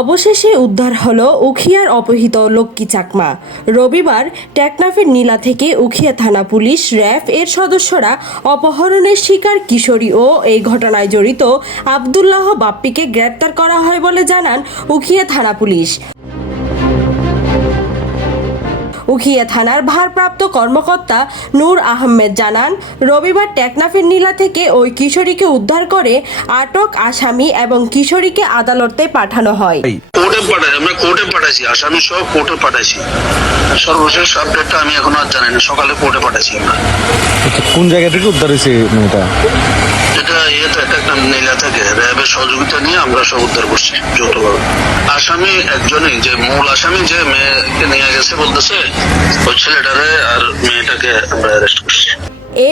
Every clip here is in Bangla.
অবশেষে উদ্ধার হলো উখিয়ার অপহৃত লক্ষ্মী চাকমা। রবিবার টেকনাফের নীলা থেকে উখিয়া থানা পুলিশ র্যাব এর সদস্যরা অপহরণের শিকার কিশোরী ও এই ঘটনায় জড়িত আব্দুল্লাহ বাপ্পিকে গ্রেপ্তার করা হয় বলে জানান উখিয়া থানা পুলিশ। উখিয়া থানার ভারপ্রাপ্ত কর্মকর্তা নূর আহমেদ জানান, রবিবার টেকনাফের নীলা থেকে ওই কিশোরীকে উদ্ধার করে আটক আসামি এবং কিশোরীকে আদালতে পাঠানো হয়। কোর্টে পাঠাইছি, আসামি সহ কোর্টে পাঠাইছি। সর্বশেষ আপডেটটা আমি এখন আর জানি না, সকালে কোর্টে পাঠাইছি আমরা। কোন জায়গা থেকে উদ্ধার হয়েছে মেয়েটা? এটা একটা নীলা থেকে র্যাবের সহযোগিতা নিয়ে আমরা সব উদ্ধার করছি যৌথভাবে। আসামি একজনই, যে মূল আসামি যে মেয়েকে নিয়ে গেছে বলতেছে, ওই ছেলেটারে আর মেয়েটাকে আমরা অ্যারেস্ট করছি।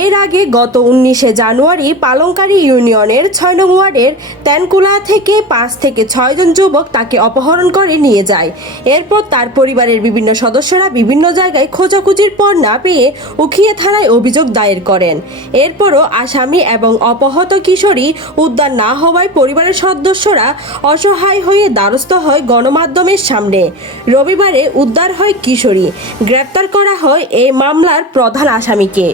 এর আগে গত 19 জানুয়ারি পালংকারী ইউনিয়নের 6 নং ওয়ার্ডের তেনকুলা থেকে 5 থেকে 6 জন যুবক তাকে অপহরণ করে নিয়ে যায়। এরপর তার পরিবারের বিভিন্ন সদস্যরা বিভিন্ন জায়গায় খোঁজাখুঁজির পর না পেয়ে উখিয়া থানায় অভিযোগ দায়ের করেন। এরপরও আসামি এবং অপহৃত কিশোরী উদ্ধার না হওয়ায় পরিবারের সদস্যরা অসহায় হয়ে দ্বারস্থ হয় গণমাধ্যমের সামনে। রবিবারে উদ্ধার হয় কিশোরী, গ্রেপ্তার করা হয় এই মামলার প্রধান আসামিকে।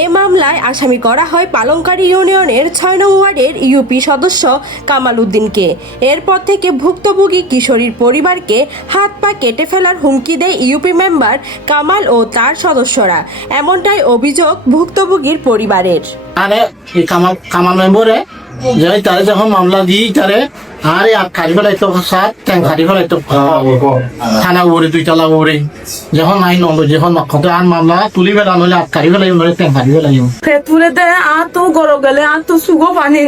এ মামলায় আসামি করা হয় পালংকারী ইউনিয়নের 6 নং ওয়ার্ডের ইউপি সদস্য কামাল উদ্দিনকে। এরপর থেকে ভুক্তভোগী কিশোরীর পরিবারকে হাত পা কেটে ফেলার হুমকি দেয় ইউপি মেম্বার কামাল ও তার সদস্যরা। এমনটাই অভিযোগ ভুক্তভোগীর পরিবারের। কামাল মেম্বরে তারে যখন মামলা দিই তারে আরে খাড়ি ফেলাইতো সাত ট্যাং খাড়ি ফেলাইতো থানা উড়ে 2 তলা উড়ে যখন আই নলো যখন কত আর মামলা তুলি ফেলা নলে খাড়ি ফেলাই নলে ট্যাং খাড়ি ফেলাই ফেতুরে দে আর তো গরো গেলে আর তো সুগো পানি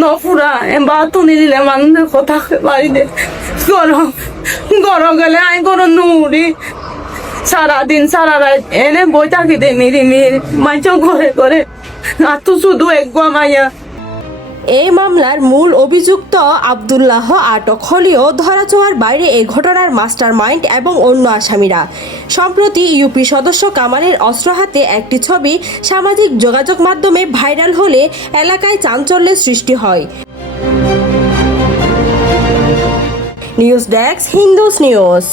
নফুরা এবার তো নিলে মানুষের কথা বাড়ি দে গরো গেলে আই গরো নুড়ি সারাদিন সারা রাত এনে বই থাকি দে নিরিমির মাইচ ঘরে ঘরে আর তো শুধু একগো মাইয়া। এই মামলার মূল অভিযুক্ত আব্দুল্লাহ আটক হলেও ধরাছোঁয়ার বাইরে এই ঘটনার মাস্টার মাইন্ড এবং অন্য আসামিরা। সম্প্রতি ইউপি সদস্য কামালের অস্ত্র হাতে একটি ছবি সামাজিক যোগাযোগ মাধ্যমে ভাইরাল হলে এলাকায় চাঞ্চল্যের সৃষ্টি হয়। News desk, Hindus news.